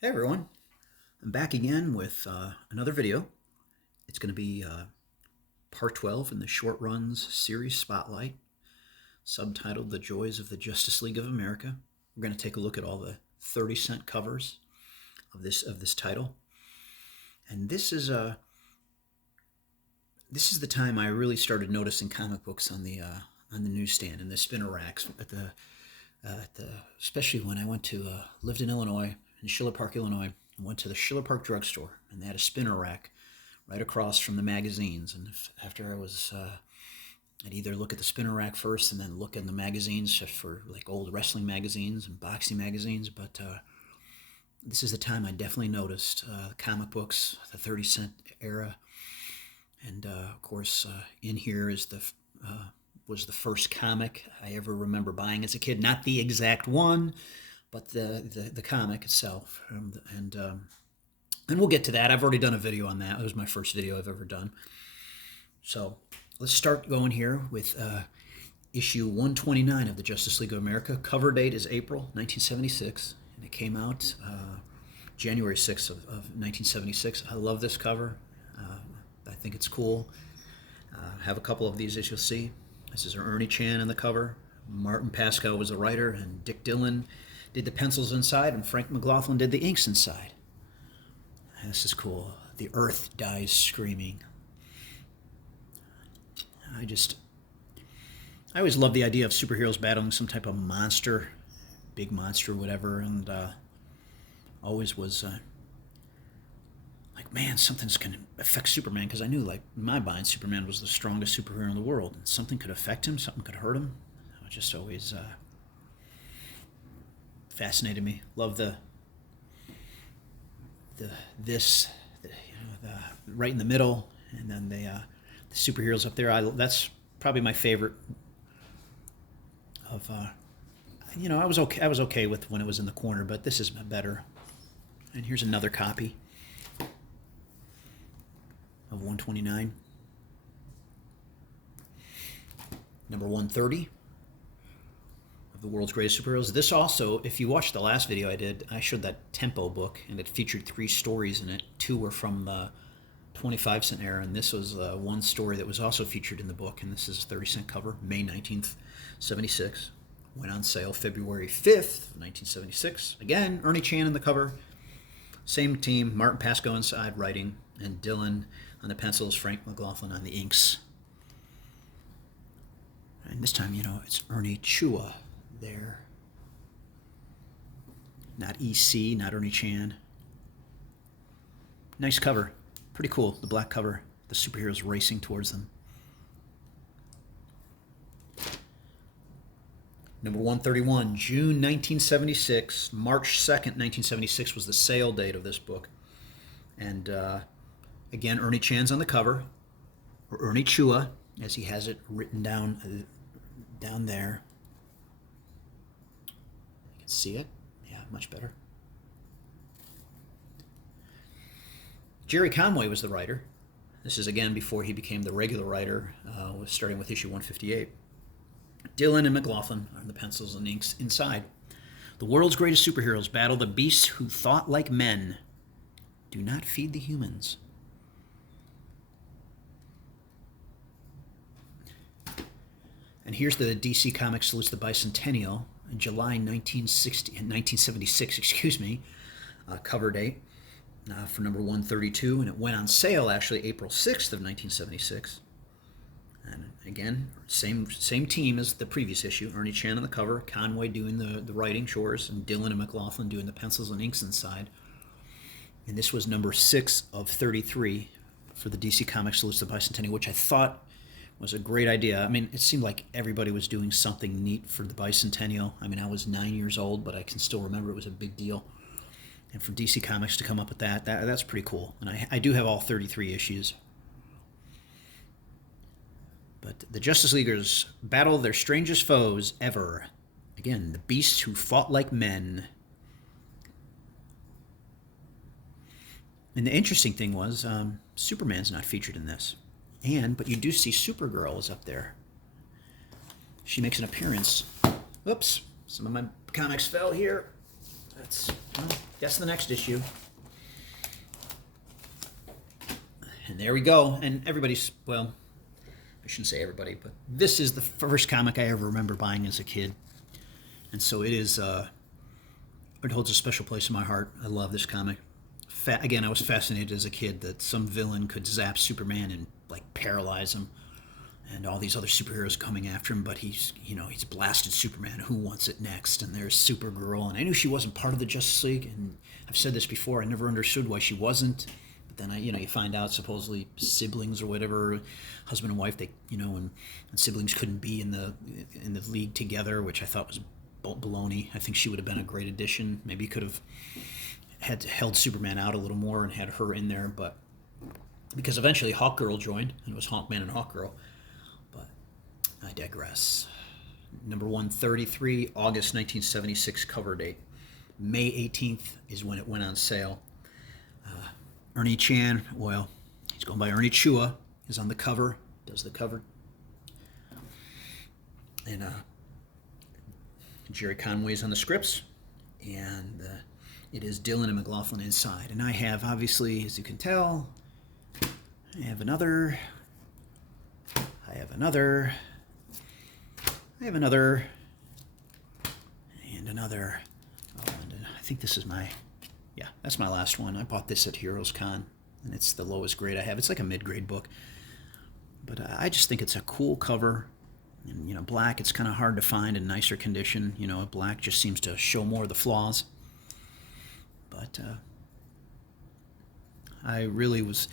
Hey everyone, I'm back again with another video. It's going to be part 12 in the Short Runs series Spotlight, subtitled The Joys of the Justice League of America. We're going to take a look at all the 30-cent covers of this title. And this is the time I really started noticing comic books on the newsstand and the spinner racks at the especially when I went to lived in Illinois, in Schiller Park, Illinois. I went to the Schiller Park drugstore, and they had a spinner rack right across from the magazines. And after I'd either look at the spinner rack first and then look in the magazines for like old wrestling magazines and boxing magazines. But this is the time I definitely noticed comic books, the 30-cent era. And of course, in here is was the first comic I ever remember buying as a kid. Not the exact one, but the comic itself. And we'll get to that. I've already done a video on that. It was my first video I've ever done. So let's start going here with issue 129 of the Justice League of America. Cover date is April 1976, and it came out January 6th of 1976. I love this cover. I think it's cool. I have a couple of these, as you'll see. This is Ernie Chan on the cover. Martin Pasco was the writer, and Dick Dillon did the pencils inside, and Frank McLaughlin did the inks inside. This is cool. The Earth dies screaming. I always love the idea of superheroes battling some type of monster, big monster, whatever, and always was like, man, something's going to affect Superman, because I knew, like, in my mind, Superman was the strongest superhero in the world, and something could affect him, something could hurt him. It just always fascinated me. Love the right in the middle, and then the superheroes up there. That's probably my favorite. Of I was okay. I was okay with when it was in the corner, but this is better. And here's another copy of 129. Number 130 of the world's greatest superheroes. This also, if you watched the last video I did, I showed that Tempo book, and it featured 3 stories in it. 2 were from the 25-cent era, and this was one story that was also featured in the book, and this is a 30-cent cover, May 19th, 76. Went on sale February 5th, 1976. Again, Ernie Chan in the cover. Same team, Martin Pasco inside writing, and Dillon on the pencils, Frank McLaughlin on the inks. And this time, it's Ernie Chua there. Not EC, not Ernie Chan. Nice cover. Pretty cool, the black cover. The superheroes racing towards them. Number 131, June 1976. March 2nd, 1976 was the sale date of this book. And again, Ernie Chan's on the cover, or Ernie Chua, as he has it written down there. You can see it. Yeah, much better. Jerry Conway was the writer. This is, again, before he became the regular writer, starting with issue 158. Dillon and McLaughlin are the pencils and inks inside. The world's greatest superheroes battle the beasts who thought like men. Do not feed the humans. And here's the DC Comics salutes the bicentennial in July 1976, cover date for number 132, and it went on sale actually April 6th of 1976. And again, same team as the previous issue. Ernie Chan on the cover, Conway doing the writing chores, and Dillon and McLaughlin doing the pencils and inks inside. And this was number 6 of 33 for the DC Comics salutes the bicentennial, which I thought was a great idea. I mean, it seemed like everybody was doing something neat for the bicentennial. I mean, I was 9 years old, but I can still remember it was a big deal. And for DC Comics to come up with that's pretty cool. And I do have all 33 issues. But the Justice Leaguers battle their strangest foes ever. Again, the beasts who fought like men. And the interesting thing was, Superman's not featured in this. But you do see Supergirl is up there. She makes an appearance. Oops, some of my comics fell here. That's, well, That's the next issue. And there we go. And everybody's, well, I shouldn't say everybody, but this is the first comic I ever remember buying as a kid. And so it is, it holds a special place in my heart. I love this comic. Again, I was fascinated as a kid that some villain could zap Superman and like paralyze him, and all these other superheroes coming after him. But he's blasted Superman. Who wants it next? And there's Supergirl, and I knew she wasn't part of the Justice League. And I've said this before. I never understood why she wasn't. But then you find out supposedly siblings or whatever, husband and wife, and siblings couldn't be in the league together, which I thought was baloney. I think she would have been a great addition. Maybe could have held Superman out a little more and had her in there, but because eventually Hawkgirl joined, and it was Hawkman and Hawkgirl. But I digress. Number 133, August 1976 cover date. May 18th is when it went on sale. Ernie Chan, well, he's going by Ernie Chua, is on the cover, does the cover. And Jerry Conway's on the scripts, and it is Dylan and McLaughlin inside. And I have, obviously, as you can tell, I have another, and another, oh, and I think this is that's my last one. I bought this at Heroes Con, and it's the lowest grade I have. It's like a mid-grade book, but I just think it's a cool cover. And black, it's kind of hard to find in nicer condition. Black just seems to show more of the flaws. But I really was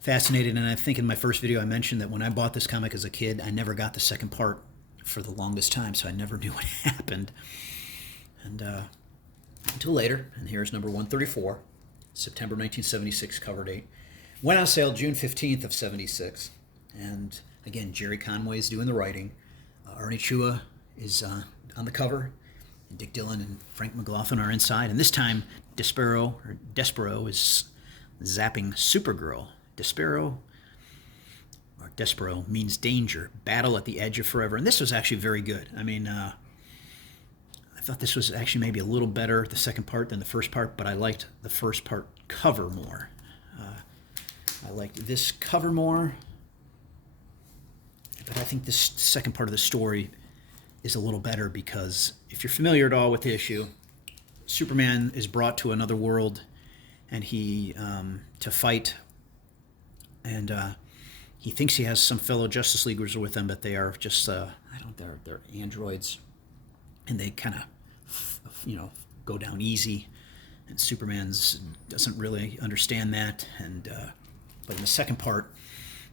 fascinated, and I think in my first video I mentioned that when I bought this comic as a kid, I never got the second part for the longest time, so I never knew what happened. And until later, and here's number 134, September 1976 cover date. Went on sale June 15th of 76. And again, Jerry Conway is doing the writing. Ernie Chua is on the cover. And Dick Dillon and Frank McLaughlin are inside. And this time, Despero is zapping Supergirl. Despero means danger, battle at the edge of forever. And this was actually very good. I mean, I thought this was actually maybe a little better, the second part, than the first part, but I liked the first part cover more. I liked this cover more, but I think this second part of the story is a little better because if you're familiar at all with the issue, Superman is brought to another world, and he to fight, and he thinks he has some fellow Justice Leaguers with him, but they are just they're androids, and they kind of go down easy, and Superman's doesn't really understand that, and but in the second part,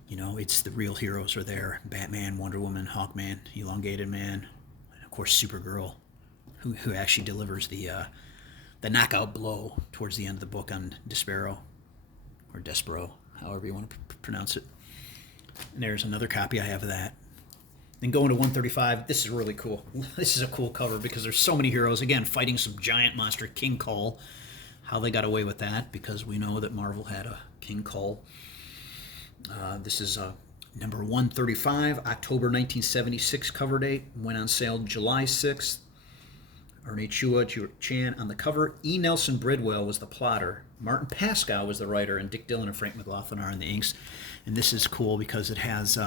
it's the real heroes are there: Batman, Wonder Woman, Hawkman, Elongated Man, and of course Supergirl, who actually delivers the knockout blow towards the end of the book on Despero, or Despero, however you want to pronounce it. And there's another copy I have of that. Then going to 135, this is really cool. This is a cool cover because there's so many heroes, again, fighting some giant monster, King Kull. How they got away with that, because we know that Marvel had a King Kull. This is number 135, October 1976 cover date. Went on sale July 6th. Ernie Chan on the cover. E. Nelson Bridwell was the plotter. Martin Pascoe was the writer, and Dick Dillon and Frank McLaughlin are in the inks. And this is cool because it has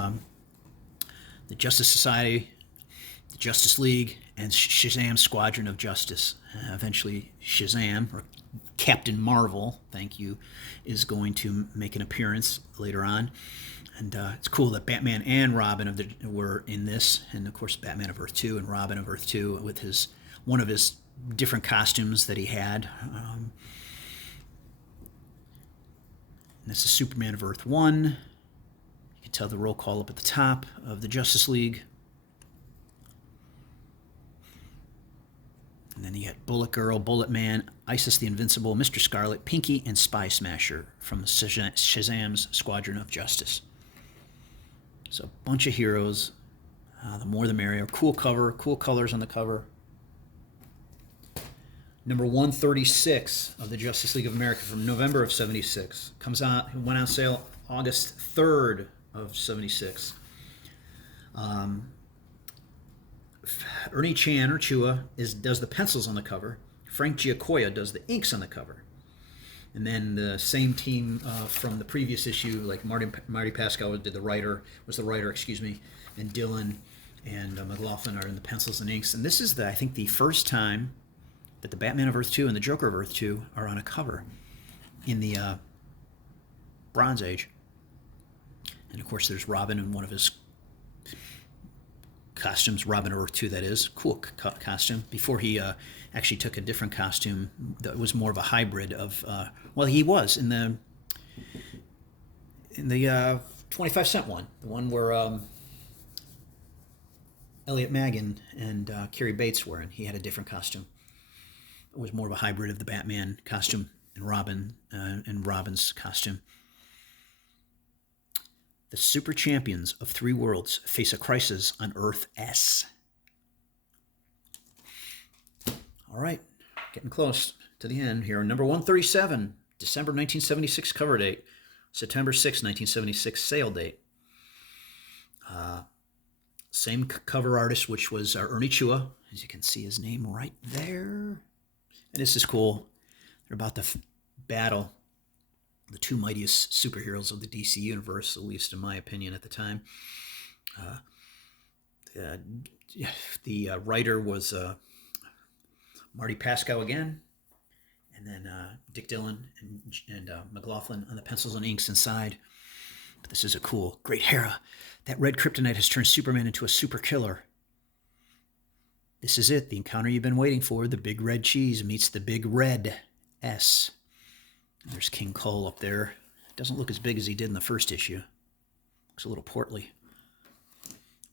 the Justice Society, the Justice League, and Shazam's Squadron of Justice. Eventually, Shazam, or Captain Marvel, thank you, is going to make an appearance later on. And it's cool that Batman and Robin were in this, and of course Batman of Earth 2 and Robin of Earth 2 with one of his different costumes that he had. And this is Superman of Earth 1. You can tell the roll call up at the top of the Justice League. And then you got Bullet Girl, Bullet Man, Isis the Invincible, Mr. Scarlet, Pinky, and Spy Smasher from the Shazam's Squadron of Justice. So a bunch of heroes. The more the merrier. Cool cover, cool colors on the cover. Number 136 of the Justice League of America from November of 76. Went on sale August 3rd of 76. Ernie Chan, or Chua, does the pencils on the cover. Frank Giacoia does the inks on the cover. And then the same team from the previous issue, like Marty Pascal was the writer, and Dylan and McLaughlin are in the pencils and inks. And this is, I think, the first time that the Batman of Earth 2 and the Joker of Earth 2 are on a cover in the Bronze Age. And of course, there's Robin in one of his costumes, Robin of Earth 2, that is. Cool costume. Before he actually took a different costume that was more of a hybrid of, he was in the 25-cent one, the one where Elliot Maggin and Cary Bates were in. He had a different costume. It was more of a hybrid of the Batman costume and Robin's costume. The super champions of three worlds face a crisis on Earth S. All right, getting close to the end here. Number 137, December 1976 cover date, September 6, 1976 sale date. Same cover artist, which was Ernie Chua. As you can see his name right there. And this is cool. They're about to battle the two mightiest superheroes of the DC universe, at least in my opinion at the time. The writer was Marty Pascal again, and then Dick Dillon and McLaughlin on the pencils and inks inside. But this is a cool, great Hera. That red kryptonite has turned Superman into a super killer. This is it, the encounter you've been waiting for. The big red cheese meets the big red S. There's King Cole up there. Doesn't look as big as he did in the first issue. Looks a little portly.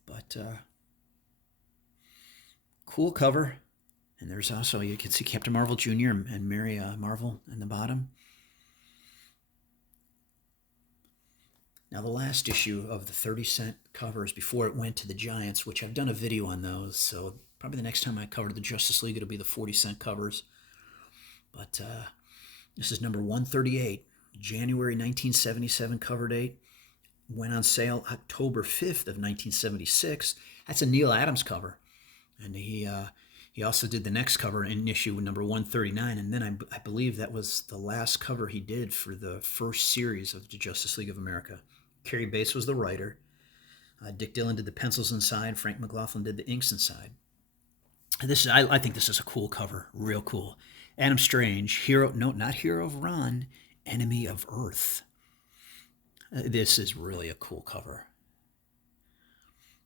But cool cover. And there's also, you can see Captain Marvel Jr. and Mary Marvel in the bottom. Now the last issue of the 30-cent covers before it went to the Giants, which I've done a video on those, so probably the next time I cover the Justice League, it'll be the 40-cent covers. But this is number 138, January 1977 cover date. Went on sale October 5th of 1976. That's a Neal Adams cover. And he also did the next cover in issue number 139. And then I believe that was the last cover he did for the first series of the Justice League of America. Cary Bates was the writer. Dick Dillon did the pencils inside. Frank McLaughlin did the inks inside. I think this is a cool cover. Real cool. Adam Strange, not hero of Ron, enemy of Earth. This is really a cool cover.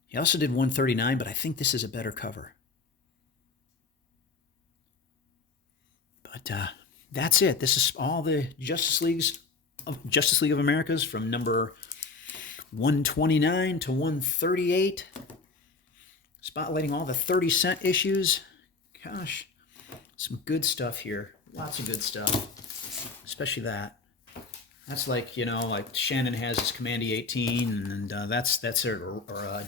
He also did 139, but I think this is a better cover. But that's it. This is all the Justice League of Americas from number 129 to 138. Spotlighting all the 30-cent issues. Gosh, some good stuff here. Lots of good stuff, especially that. That's like, like Shannon has his Commandy 18, and that's it. Or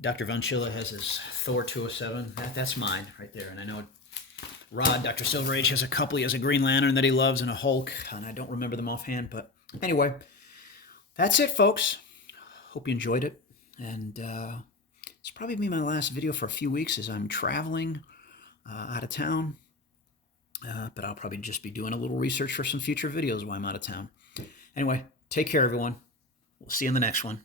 Dr. Von Schilla has his Thor 207. That's mine right there. And I know Dr. Silver Age has a couple. He has a Green Lantern that he loves and a Hulk, and I don't remember them offhand. But anyway, that's it, folks. Hope you enjoyed it. And it's probably be my last video for a few weeks as I'm traveling out of town. But I'll probably just be doing a little research for some future videos while I'm out of town. Anyway, take care, everyone. We'll see you in the next one.